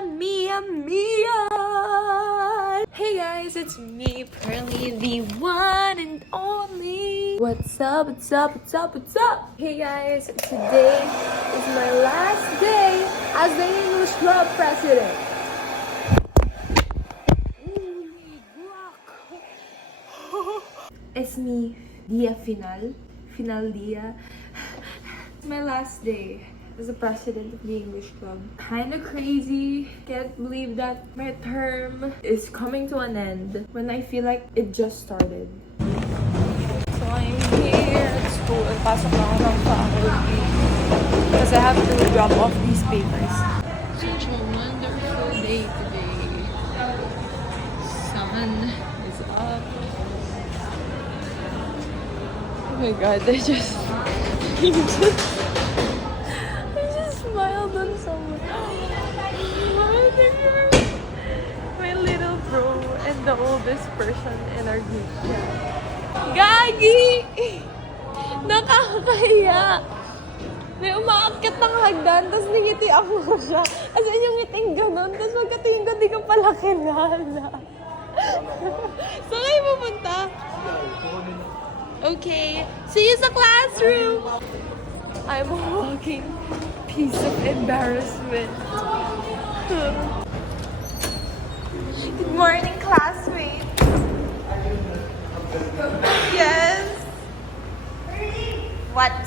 Mia, Mia, Mia! Hey guys, it's me, Pearly, the one and only. What's up, what's up, what's up, what's up? Hey guys, today is my last day as the English Club president. Es mi día final día. It's my last day as the president of the English Club. Kinda crazy. Can't believe that my term is coming to an end when I feel like it just started. So I'm here at school. Pasok ako ng faculty because I have to drop off these papers. Such a wonderful day today. Sun is up. Oh my god, I just smiled on someone. My little bro and the oldest person in our group. Gagi! Nakakahiya! May umaakyat ng hagdan, tapos nangiti ako siya. As in yung ngiting ganun, tapos pagkatingin ko, di ko pala kilala. Saan kayo pupunta? Okay, see you sa classroom! I'm a walking piece of embarrassment. Good morning, classmate. Yes. What?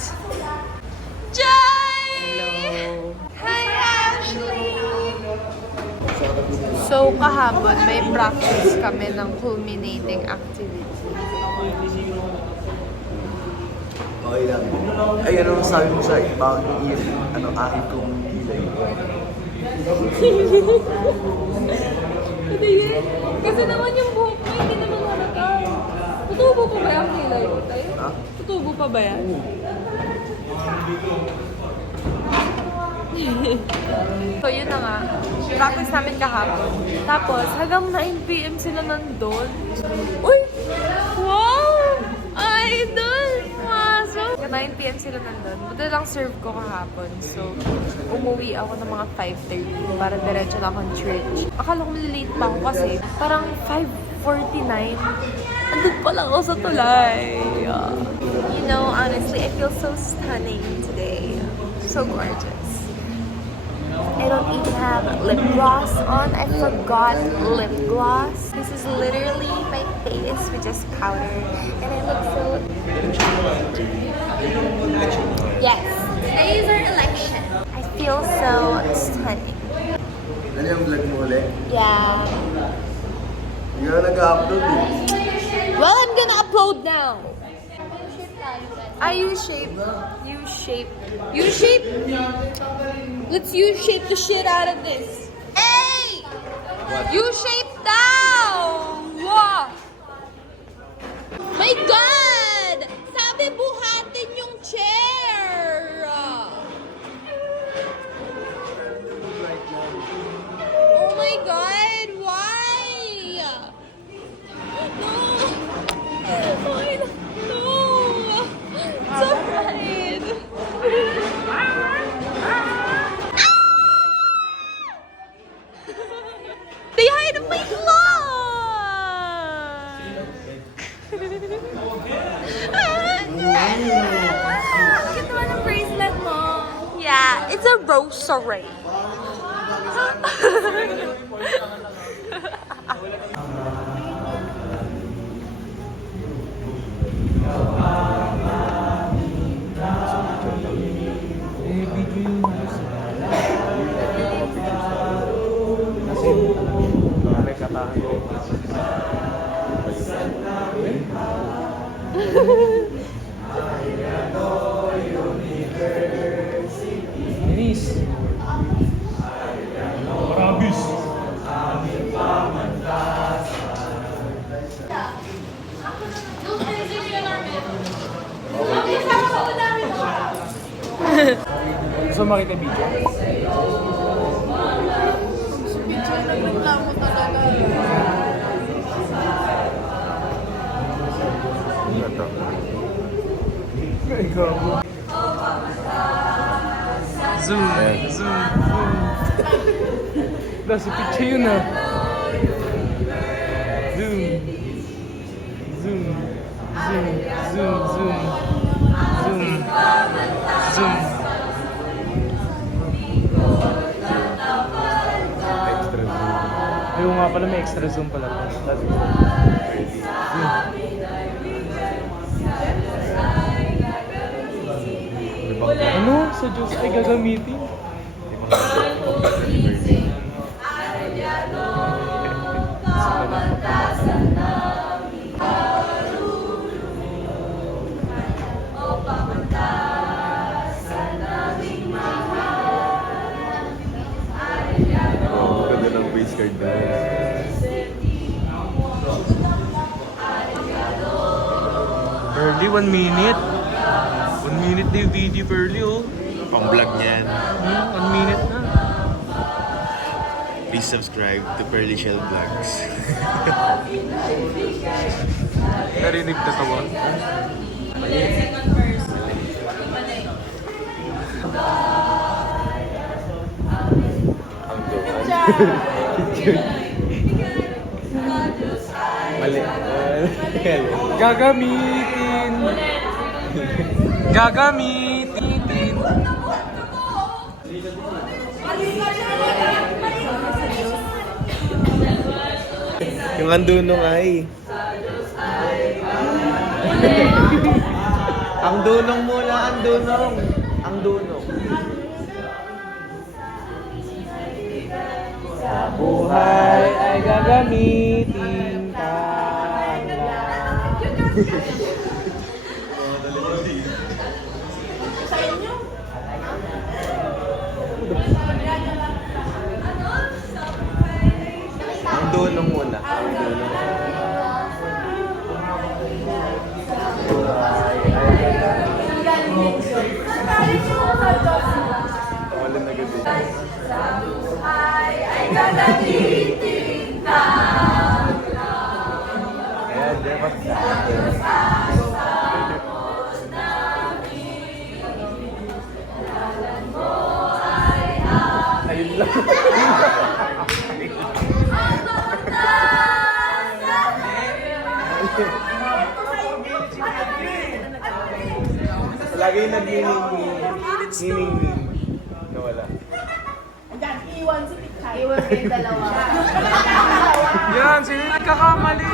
Joy! Hello. Hi, Ashley! So, kahapon, may practice kami ng culminating activity. Okay lang. Ay, ano sabi mo sa bakit ahit kong kilay? Kasi naman yung buhok mo, hindi naman halata. Tutubo pa ba yung kilay mo tayo? Ha? Tutubo pa ba yan? So yun na nga, practice namin kahapon. Tapos hanggang 9 PM sila nandun. Uy! Wow! Idol! Masok! 9 PM sila nandun. Buti lang serve ko kahapon. So, umuwi ako ng mga 5:30 para diretso na akong church. Akala ko malilate pa ako kasi parang 5:49. Andun pa lang ako sa tulay. You know, honestly, I feel so stunning today. So gorgeous. I don't even have lip gloss on. I forgot lip gloss. This is literally my face with just powder. And I look so... Yes, today is our election. I feel so stunning. Ano yung vlog mo ulit? Yeah. Hindi ka nag-upload eh. Well, I'm gonna upload now. I U-shape. U-shape. U-shape? Let's U-shape the shit out of this. Hey! U-shape down! Wow! My God! Sabi buhatin yung chair! Oh my God! Why? No! Why? No! It's alright! They hide my clock! Ganda ng bracelet mo. Yeah, it's a rosary. May katahan ko. Denise. Marabis. Gusto mo makita video? Nagreklamo talaga. Ito. Ikaw. Zoom. Zoom. Nasa picture yun ah. Zoom. Zoom. Zoom. Zoom. Zoom. Zoom. Zoom. Extra zoom. Ayun nga pala, may extra zoom pala. Zoom. Ano? Sa Diyos ay gagamitin? Oh, ganda ng base card na yun. Early, 1 minute. 1 minute na yung video, Early, oh. Pang vlog niyan. 1 minute na. Please subscribe to Pearly Shell Vlogs. Narinig na tawa. Ang doon. Mali. Gagamitin. Gagamitin. Yung andunong ay. Ang dunong muna, ang dunong. Ang dunong. Sa buhay ay gagamitin ka lang. Ang dunong muna. Ang dunong. Wala na ganda. Ayan, dapat sa atin. Ayun lang. Lagi nag-meaning. Nawala. Iwan ko yung dalawa. Yan, sino yung nagkakamali?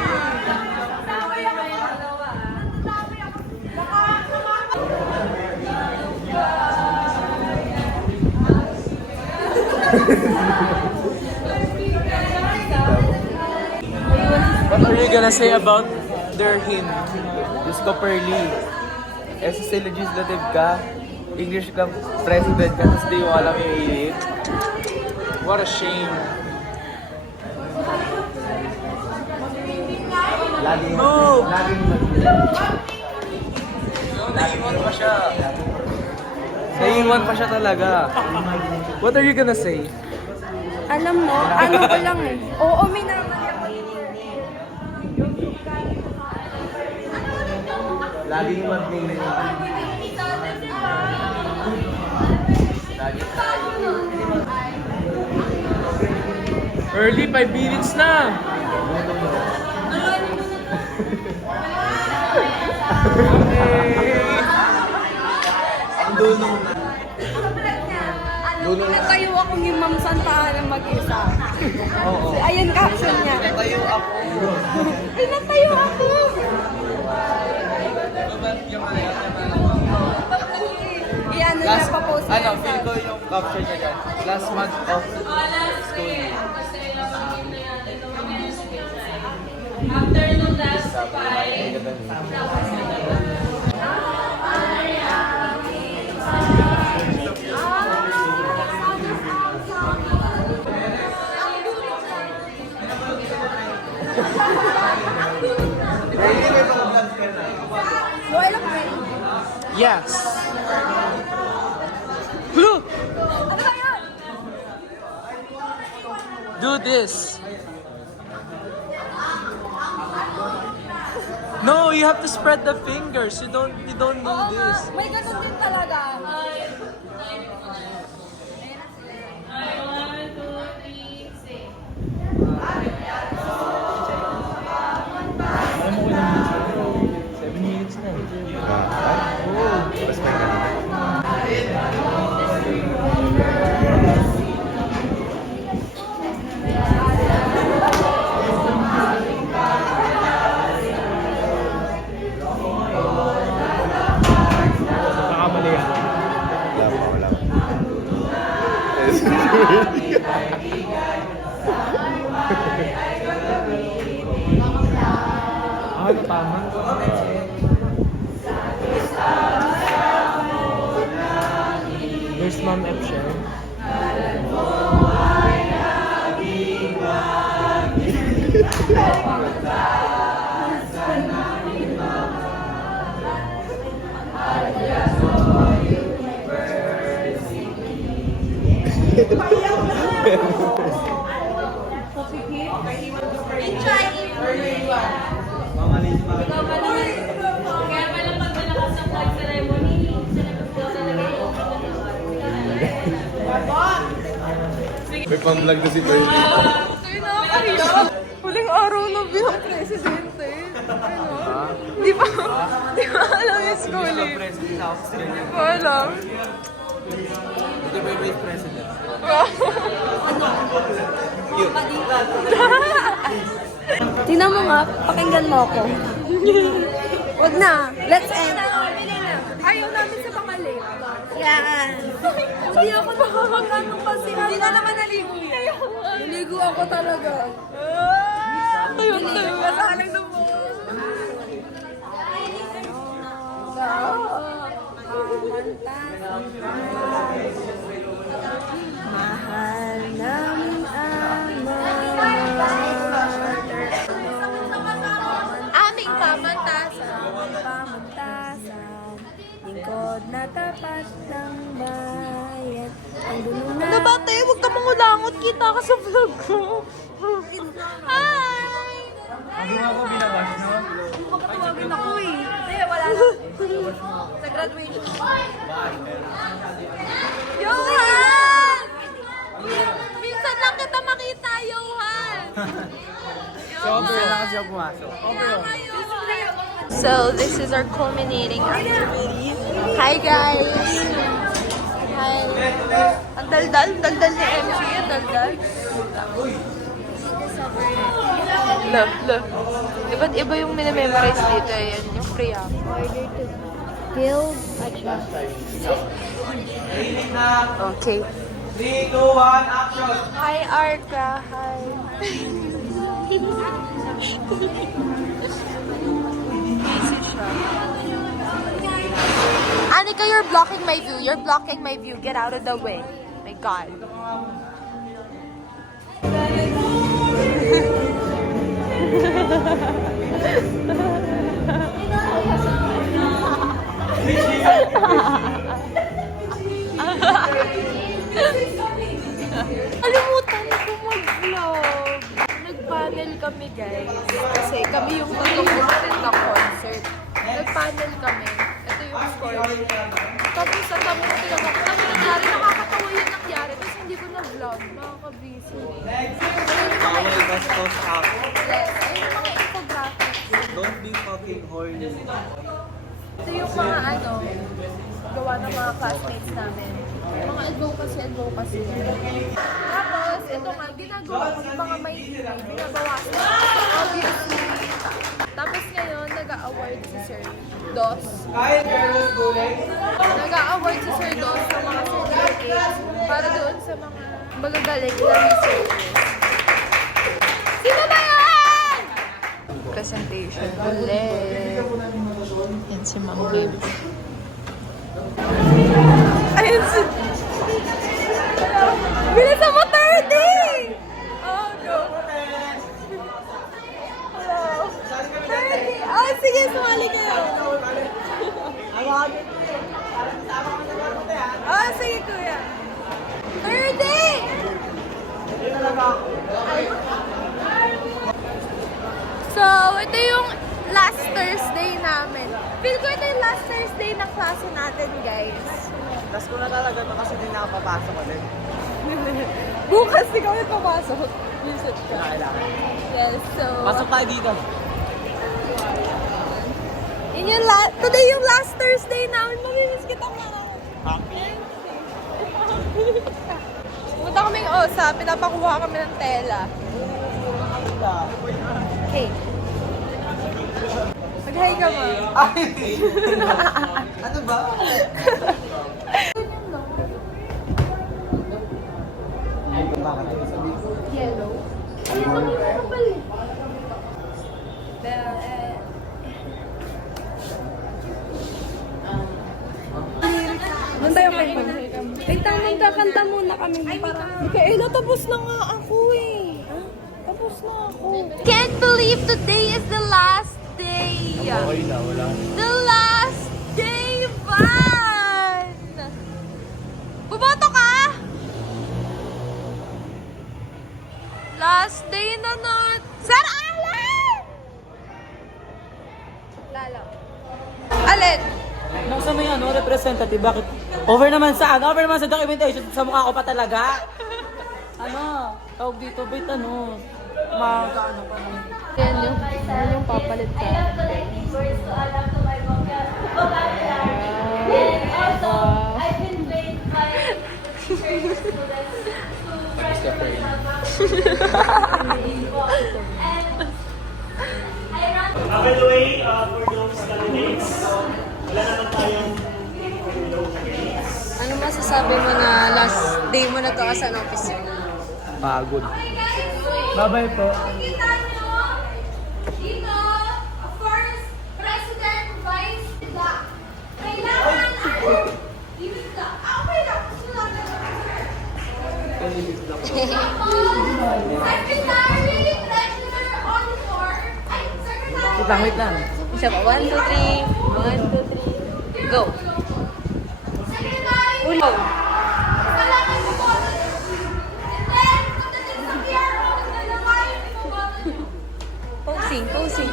What are you gonna say about their hymn? Diyos ko, Pearly. SSC legislative ka, English ka, president ka, tapos di mo alam yung ilit. What a shame. Laging No! laging Naiwan pa siya. naiiwan pa siya talaga. What are you gonna say? Alam mo, ano ko lang eh. Oo, may naman ako Laging mag-meaning. Early, 5 minutes na. Ang dunong na. Ano, natayo ako ni Ma'am Santa Ana mag-isa. Oo. Ayun caption niya. Tayo ako. Ay, natayo ako! Iyan na Last, napapost na ano, yun feel sa- ko yung caption niya dyan. Last month of school. After nung last fight, Ang ganda niya. Loyal ako eh. Yes. Look! Ano ba yun? Do this. No, you have to spread the fingers. You don't do Oo nga, this. may ganun din talaga. Ah, tama. There's Ma'am F. Sharon. May pang-vlog na si Pearly. Tayo nakakariya. Huling araw na bilang presidente. Ano? Di ba alam yung schooling? President of Australia. Di ba alam? Ito ba yung vice president? Tingnan mo nga, pakinggan mo ako. Wag na, let's end. Ayaw namin sa bakali. Yan. Hindi ako nakakagano kasi. Hindi na naman naligo. Naligo ako talaga. Ayun tayo. Masalang na mo. Mahal namin ang Aming pamantasan. pamantasan, lingkod na tapat ng bayan. Ang dulo na... Ano ba tayo? Huwag ka mangulangot. Kita ka sa vlog ko. Hi! Ano nga ako binabash, no? Magkatawagin ako eh. Kaya wala na. Sa graduation. Johan! Minsan lang kita makita, Johan! Sobra lang kasi ako pumasok. So, this is our culminating activity. Hi, guys! Hi! Ang daldal ni MC. Ang daldal. Love. Iba't iba yung minamemorize dito. Ayan, yung Priam. Order to build a trust. Okay. 3, 2, 1, action! Hi, Arca. Hi. Busy siya. Anika, you're blocking my view. You're blocking my view. Get out of the way. My God. Kalimutan ko mag-vlog. Nag-panel kami, guys. Kasi kami yung tatlong attend ng concert. Nag-panel kami. Ito yung score. Tapos sa tapos tinanong ko, ano nangyari? Nakakatawa yung nangyari. Tapos hindi ko na-vlog. Nakaka-busy. Bastos up. Yes. Ayun yung mga infographics. Don't be fucking horny. Ito yung mga gawa ng mga classmates namin. Mga advocacy. Tapos, ito nga, ginagawa ko yung mga may binabawasan. Obviously. Tapos ngayon, nag-a-award si Sir Dos. Nag-a-award si Sir Dos sa mga certificates para doon sa mga magagaling na researchers. Sino ba yan? Presentation ulit. Yan si Ma'am Lib. Ayun si... Bilisan mo 30! Oh, go. Hello. 30! Oh, sige, sumali kayo. Oh, sige, kuya. 30! So, ito yung last Thursday namin. Feel ko ito yung last Thursday ng klase natin, guys. Tapos ko na talaga ito kasi hindi nakapapasok ulit. Bukas ikaw yung papasok. Visit ka. Kailangan. Yes, so... Pasok tayo dito. Yun yung today yung last Thursday namin. Mamimiss kita mga. Pumunta kaming OSA, pinapakuha kami ng tela. Okay. Mag-hi ka mo. Ano ba? Bakit? Yellow. Ay, ito may kapal eh. Doon tayo kay Pam. Wait lang, magkakanta muna kami. Micaela, tapos na nga ako eh. Tapos na ako. Can't believe today is the last day. Okay na, wala. The last day, Van! Buboto ka? Last day na not. Sir Allen! Lalo. Allen! Nang sa may representative, bakit? Over naman sa documentation, sa mukha ko pa talaga. Tawag dito, bait mag-ano pa naman. Yan yung papalit ka. By the way, for those candidates, wala naman tayong Ano masasabi mo na last day mo na to as an officer? Pagod. Bye-bye po. Kita nyo, dito, first president, vice, da. Kailangan ako. Even da. Okay lang. Secretary, treasurer, auditor. Ay, secretary. Wait lang. Isa pa, 1, 2, 3. 1, 2, 3. Go! Secretary. Ulo! Kailangan mo boto. And then, pagdating sa PRO, dalawa yung iboboto nyo. Posing. Pose.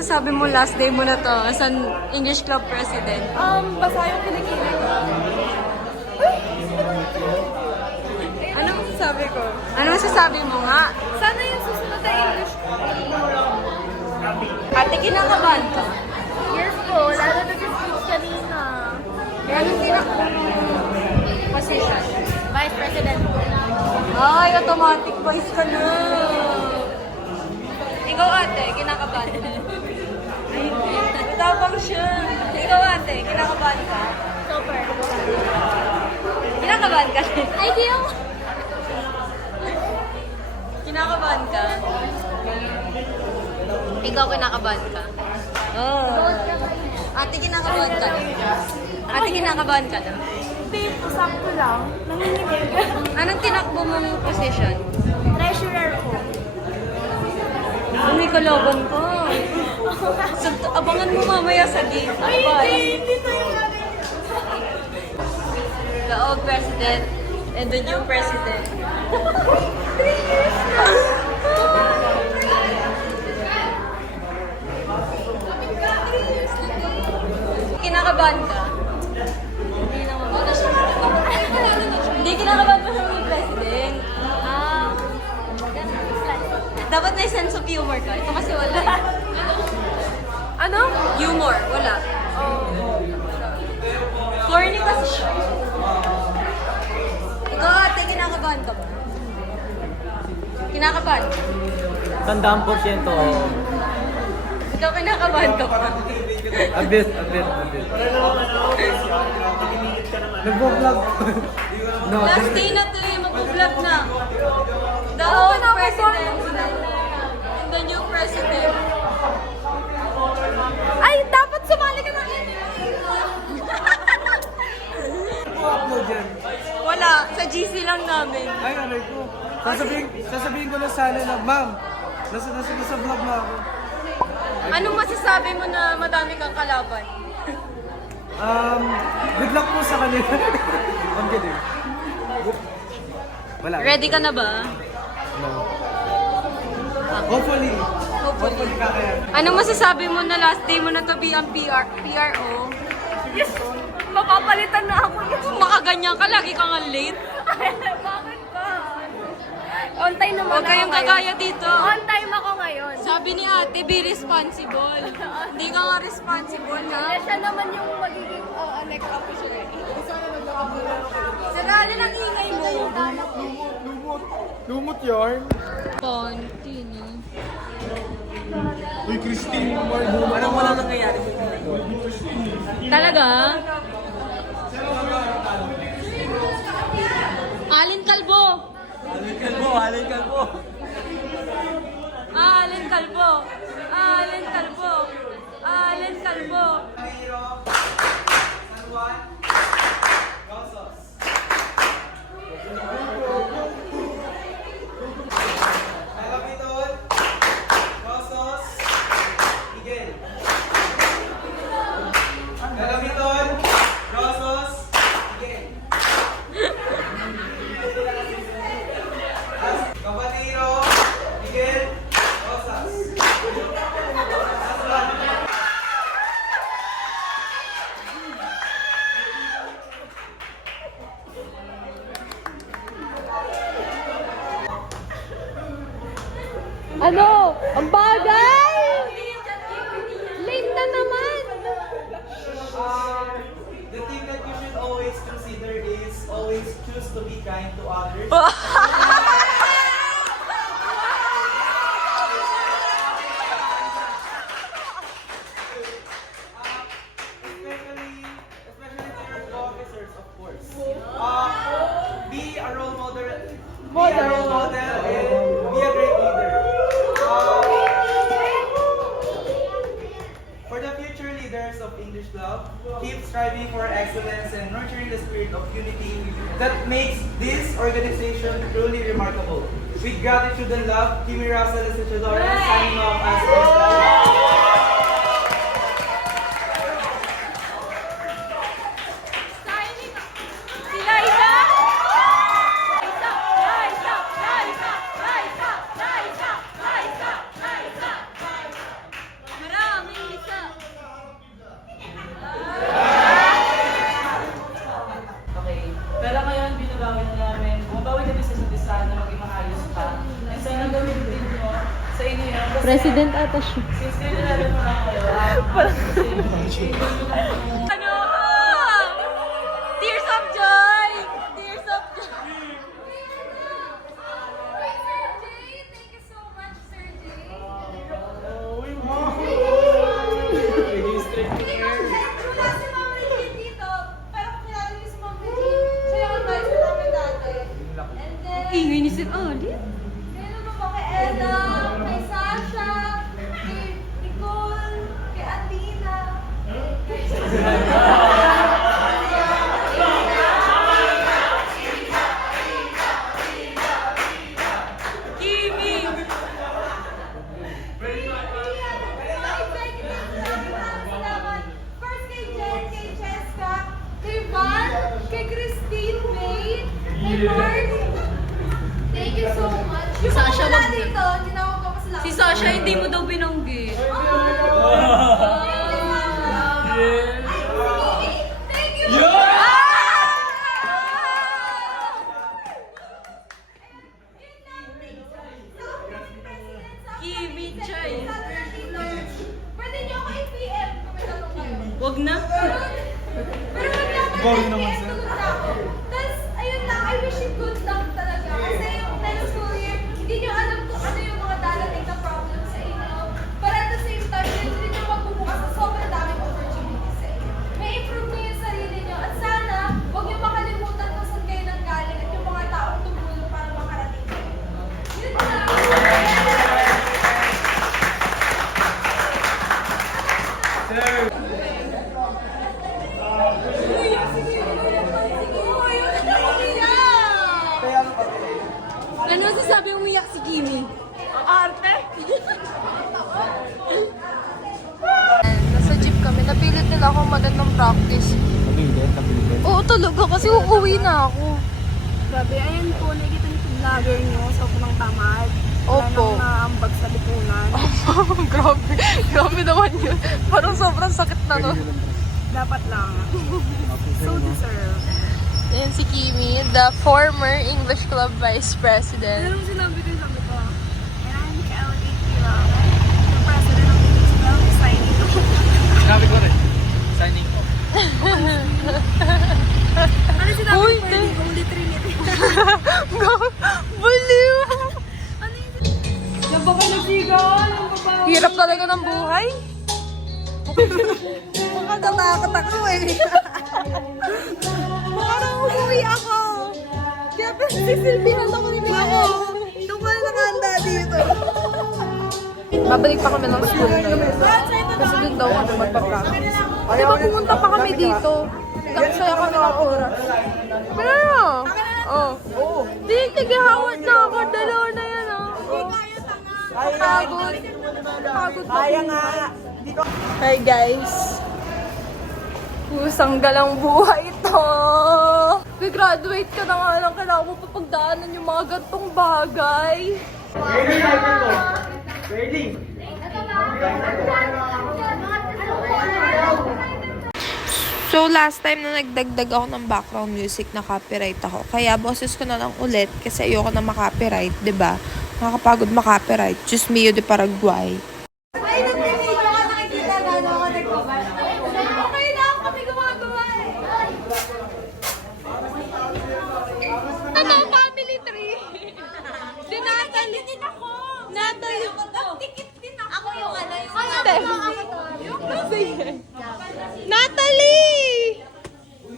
Sabi mo last day mo na to as an English club president. Basa yung kilikili ko. Ano masasabi ko? Ano masasabi mo nga? Sana yung susunod na English Ate, kinakabahan ka? Yes po, lalo na sa speech kanina. Anong position? Vice President po. Ay, automatic voice ka na. Ikaw ate, kinakabahan ka? Ay, matapang siya. Ikaw ate, kinakabahan ka? Super. Kinakabahan ka? Ay, Diyo! Kinakabahan ka? Ikaw kinakabahan ka? Oo. Ate, kinakabahan ka na? Ate, kinakabahan ka na? Hindi po, sakto lang. Nanginginig. Anong tinakbo mong position? Treasurer po. May kalaban ka. So, abangan mo mamaya sa gate. Hindi to yung The old president and the new president. Kinakabahan ka? Hindi naman. Hindi kinakabahan pa sa new president. Dapat may sense of humor ka. Ito kasi wala. Ano? Humor, wala. Corny kasi siya. Ikaw ate, kinakabahan ka ba? Kinakabahan? Tandaan porsyento. Ikaw kinakabahan ka ba? A bit. Nagbo-vlog. No, Last day na to eh, mag-vlog na. The old president and the new president. Ay, dapat sumali ka na upload yan. Wala, sa GC lang namin. Ay, aray ko. Sasabihin ko na sana na, ma'am, nasa vlog na ako. Anong masasabi mo na madami kang kalaban? Good luck po sa kanila. I'm kidding. Wala. Ready ka na ba? Hopefully. Hopefully. Kaya. Anong masasabi mo na last day mo na to be ang PRO? Yes! Mapapalitan na ako yan. Makaganyan ka, lagi kang late. Bakit ba? On time naman Huwag kayong ako ngayon. kagaya dito. On time ako ngayon. Sabi ni ate, be responsible. Hindi ka nga responsible, ha? Kaya siya naman yung magiging next officer. Sarali ng ingay mo. Lumot yarn. Konti, no? Uy, Christine, anong walang nangyayari sa Talaga? Alin Kalbo! Alin kalbo, alin kalbo. Alin Kalbo! Alin Kalbo! Alin Kalbo! Kalapiton, Rosos, Miguel. Kalapiton, Rosos, Miguel. Kapatiro, Miguel, Rosas. Ano? Ang bagay! Late na naman! The thing that you should always consider is always choose to be kind to others. Especially to your officers, of course. Be a role model. Be a role model and be a great leader. For the future leaders of English Club, keep striving for excellence and nurturing the spirit of unity that makes this organization truly remarkable. With gratitude and love, Kimi Russell and Chadora signing off as First Sila isa! Isa! Isa! Isa! Isa! Isa! Isa! Isa! Maraming isa! Okay. Pero ngayon, binabawi na namin. Bumabawi kami sa isa't isa na maging maayos pa. And sana gawin din nyo sa inyo yan. Kasi, President ata siya. since kailangan mo lang kayo, Ano? Tears of joy! Tears of joy! Thank you so much, Sir Jay. Wala si Ma'am Regine dito, pero kilala niyo si Ma'am Regine. Siya yung advisor namin dati. And then, Ingay ni Sir Ali. kaya naman po kay Ella, kay Sasha, kay Nicole, kay Athena, kay Kimi! First kay Jen, kay Cheska, kay Van, kay Christine, May, kay Mark. Thank you so much. Yung mga Sasha, wala wag- dito, tinawag ko pa sila. Si Sasha hindi mo daw binanggit. Thank you. Kimi Chay. Pwede niyo ako i-PM kung may tanong kayo. Wag na. Pero wag naman i-PM, tulog na ako. Tapos, ayun lang, I wish you good luck talaga. Kasi yung next school year, hindi niyo alam kung ano yung mga darating na problem sa inyo. But at the same time, hindi niyo magbubukas sa sobrang daming opportunities sa inyo. May improve niyo yung sarili niyo. At sana, huwag niyo makalimutan kung saan kayo nanggaling at yung mga taong tumulong para makarating kayo. Yun lang. Ano sasabi umiyak si Kimi? Arte? Nasa jeep kami. Napilit nila ako magandang practice. Kapilit. Oo talaga kasi uuwi na ako. Grabe, ayan po, nakikita niyo yung vlogger niyo sa unang tamad. Opo. Wala nang naambag sa lipunan. Grabe. Grabe naman yun. Parang sobrang sakit na no. Dapat lang. So deserve. Yan si Kimi, the former English Club Vice President. Anong sinabi ko? Sabi ko, and I'm Michaela Gaitila, the president of the English Club, signing off. Sabi ko rin, signing off. Ano sinabi Uy, ko? Hindi, Holy Trinity. Baliw! Ano yun? Yan ba ka nagsigaw? Yung babae? Hirap talaga ng buhay. Makagaba. natakot ako eh. Parang umuwi ako. Kaya sisilbihan ako ni Mila. Doon ko na nakahanda dito. Babalik pa kami ng school ngayon. Kasi doon daw kami magpa-practice. Di ba pumunta pa kami dito? Nagsaya kami ng oras. Pero oh. Tigihawad na ako. Dalawa na yan oh. Pagod. Pagod pa. Kaya nga. Hi guys. Kusang galang buhay ito. Graduate ka na nga lang. Kailangan mo pa pagdaanan yung mga gantong bagay. So last time na nagdagdag ako ng background music na copyright ako. Kaya boses ko na lang ulit kasi ayoko na makopyright, 'di ba? Nakakapagod makopyright. Diyos mio de Paraguay. Ay, nag-video ka nakikita na ako nag-cover. Okay lang, kami gumagawa eh. Ano? Family tree? Si Natalie. Din ako. Natalie. Tikit din ako. Ako yung ano yung... Sige. Natalie!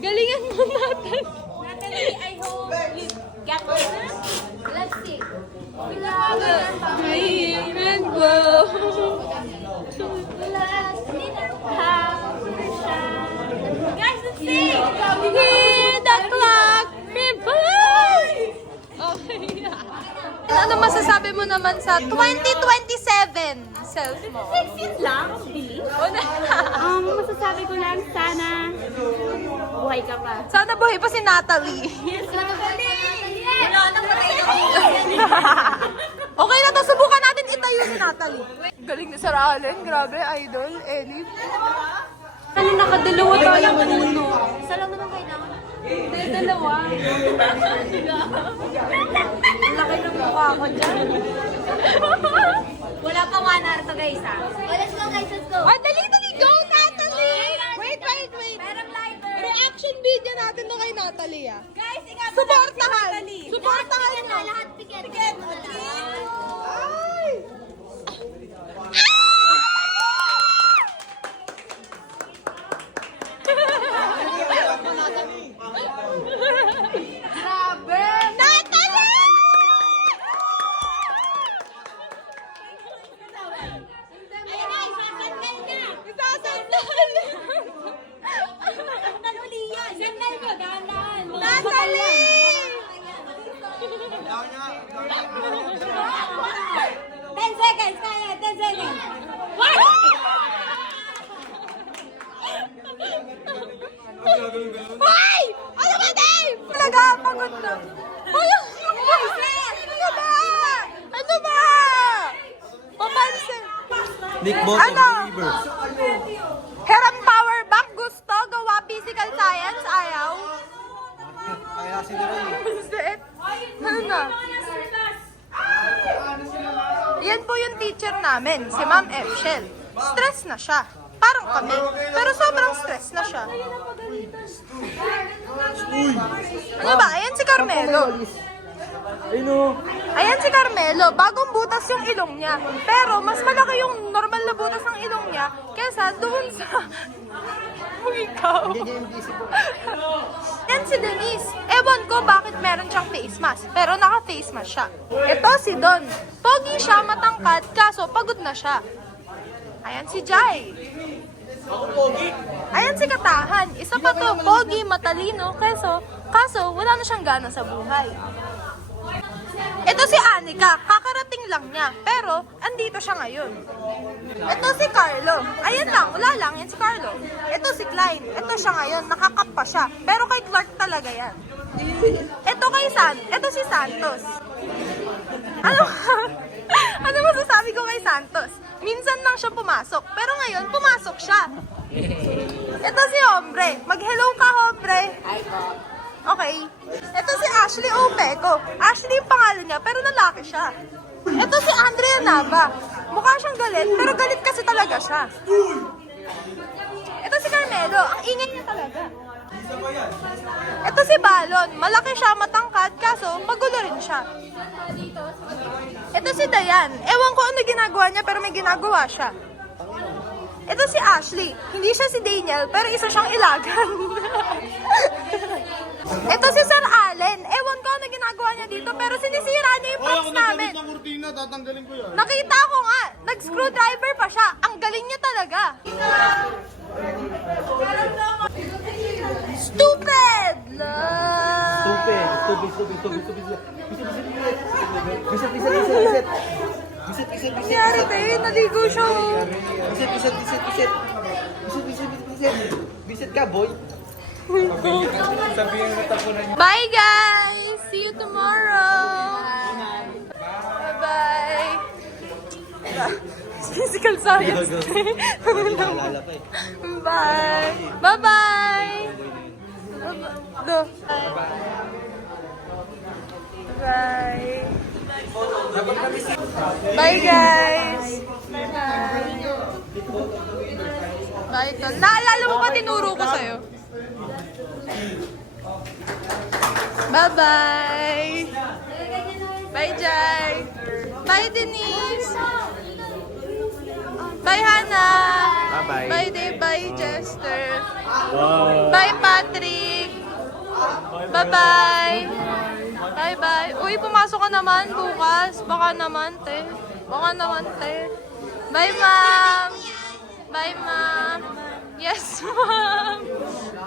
Galingan mo, Natalie. Natalie, I hope you got this. Let's see. Green and blue. Guys, let's sing! Hear the clock replay! Okay. Ano masasabi mo naman sa 2027 self mo? 6 years lang, bilis. Masasabi ko lang, sana buhay ka pa. Sana buhay pa si Natalie. Yes, Natalie! Wala nang patay na Okay na to, subukan natin itayo si Natalie. Galing ni Sarah Allen, grabe, idol, Ellie. Ano, nakadalawa tayo puno. Isa lang naman kailangan. Hindi, dalawa. Ang laki ng mukha ko dyan. Wala pa 1 hour to guys ha. Oh, let's go guys, let's go. Oh, dali, go, Natalie! Wait. Merong lighter. Reaction video natin to kay Natalie, ah. Guys, ikaw Suportahan! Suportahan na mo! lahat. Ticket. Ay! Grabe! Natalie! Ayan na, isasandal na. Isasandal! Sandal uli yan. Sandal mo, dahan-dahan. Natalie! 10 seconds, kaya. 10 seconds. Hoy! Ano ba, Dave? Talaga, pagod na. Hoy, ano ba? Ano ba? Papansin. Nick Bottom, Ano? River. Heram power bank gusto, gawa physical science, ayaw. Kaya si Duray. Set. Ano na? Yan po yung teacher namin, si Ma'am F. Shell. Stress na siya. Parang kami. Pero sobrang stress na siya. Ano ba? Ayan si Carmelo. Ayan si Carmelo. Bagong butas yung ilong niya. Pero mas malaki yung normal na butas ng ilong niya kesa doon sa... Ikaw. Yan si Denise. Ewan ko bakit meron siyang face mask. Pero naka-face mask siya. Ito si Don. Pogi siya, matangkad, kaso pagod na siya. Ayan si Jai. Ayan si Katahan. Isa pa to, pogi, matalino, kaso wala na siyang gana sa buhay. Ito si Anika, kakarating lang niya, pero andito siya ngayon. Ito si Carlo. Ayan lang, wala lang, yan si Carlo. Ito si Klein. Ito siya ngayon, nakakap pa siya. Pero kay Clark talaga yan. Ito si Santos. Ano masasabi ko kay Santos? Minsan lang siya pumasok, pero ngayon pumasok siya. Ito si Hombre. Mag-hello ka, Hombre. Okay. Ito si Ashley Opeco. Ashley yung pangalan niya, pero lalaki siya. Ito si Andrea Nava. Mukha siyang galit, pero galit kasi talaga siya. Ito si Carmelo. Ang ingay niya talaga. Ito si Balon. Malaki siya, matangkad, kaso magulo rin siya. Ito si Dayan. Ewan ko ano ginagawa niya, pero may ginagawa siya. Ito si Ashley. Hindi siya si Daniel, pero isa siyang ilagan. Ito si Sir Allen. Ewan ko ano ginagawa niya dito, pero sinisira niya yung props namin. ng kurtina, tatanggalin ko yan. Nakita ko nga, nag-screwdriver pa siya. Ang galing niya talaga. Stupid! Nangyari tayo, naligo siya. Visit ka, boy. Bye guys! See you tomorrow! Bye-bye! Physical science. Bye! Bye-bye! Bye! Bye guys! Bye-bye! Bye Tol. Naalala mo ba tinuro ko sa'yo? Bye-bye! Bye Jai! Bye Denise! Bye Hannah! Bye-bye. Bye Dave! Bye Jester! Bye Patrick! Bye-bye! Bye-bye! Uy, pumasok ka naman bukas. Baka naman, te. Baka naman, te. Bye, ma'am! Bye, ma'am! Yes, ma'am!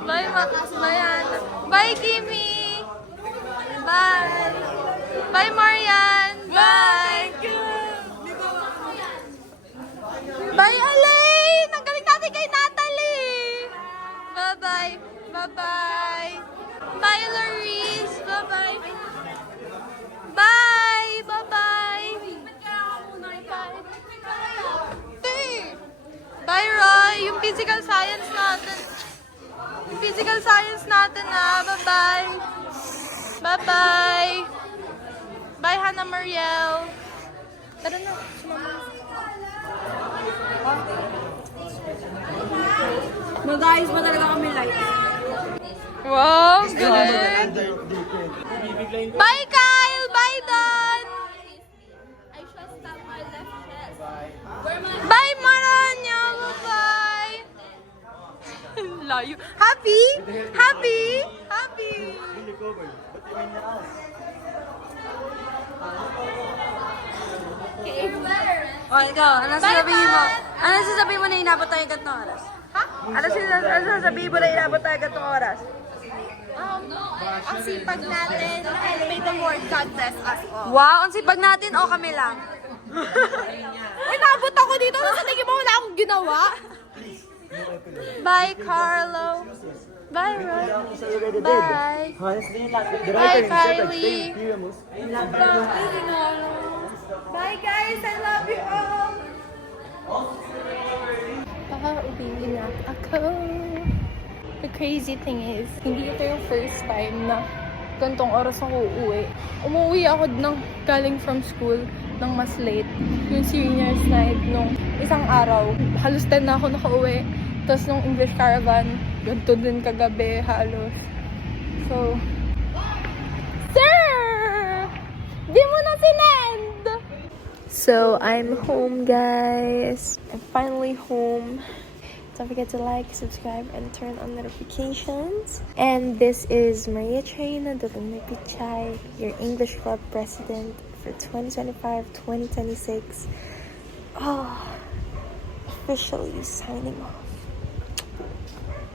Bye, ma'am! Bye, Hannah! Bye, Kimi! Bye! Bye, Marian! Bye! Bye, Alain! Ang galing natin kay Natalie! Bye-bye! Bye-bye! Bye, Laurice! Bye-bye! Bye! Bye-bye! Bye, Roy! Yung physical science natin. Yung physical science natin na. Bye-bye! Bye-bye! Bye, Hannah Mariel! Tara na. No guys, ba talaga kami live? Wow, galing! Bye, Kyle! Bye, Don! Bye, Maranya! Bye-bye! Layo. Happy? Happy? Happy? O, ikaw, ano sasabihin mo? Ano sasabihin mo na inabot tayo gantong oras? Ha? Ano sasabihin mo na inabot tayo gantong oras? Ang sipag natin, and may the Lord God bless us all. Wow, ang sipag natin o kami lang? Inabot ako dito, sa tingin mo wala akong ginawa? Bye, Carlo. Bye, Roy. Bye. Bye, Kylie. Bye, guys. I love you all. Pauwi na ako. The crazy thing is, hindi ito yung first time na gantong oras ako uuwi. Umuwi ako galing from school ng mas late. Yung seniors night nung isang araw. Halos 10 na ako nakauwi. Tapos nung English Caravan, ganito din kagabi halos. So, Sir! Di mo na sinend! So, I'm home, guys. I'm finally home. Don't forget to like, subscribe, and turn on notifications. And this is Maria Trina Dulumipichai, your English Club president for 2025-2026. Oh, officially signing off.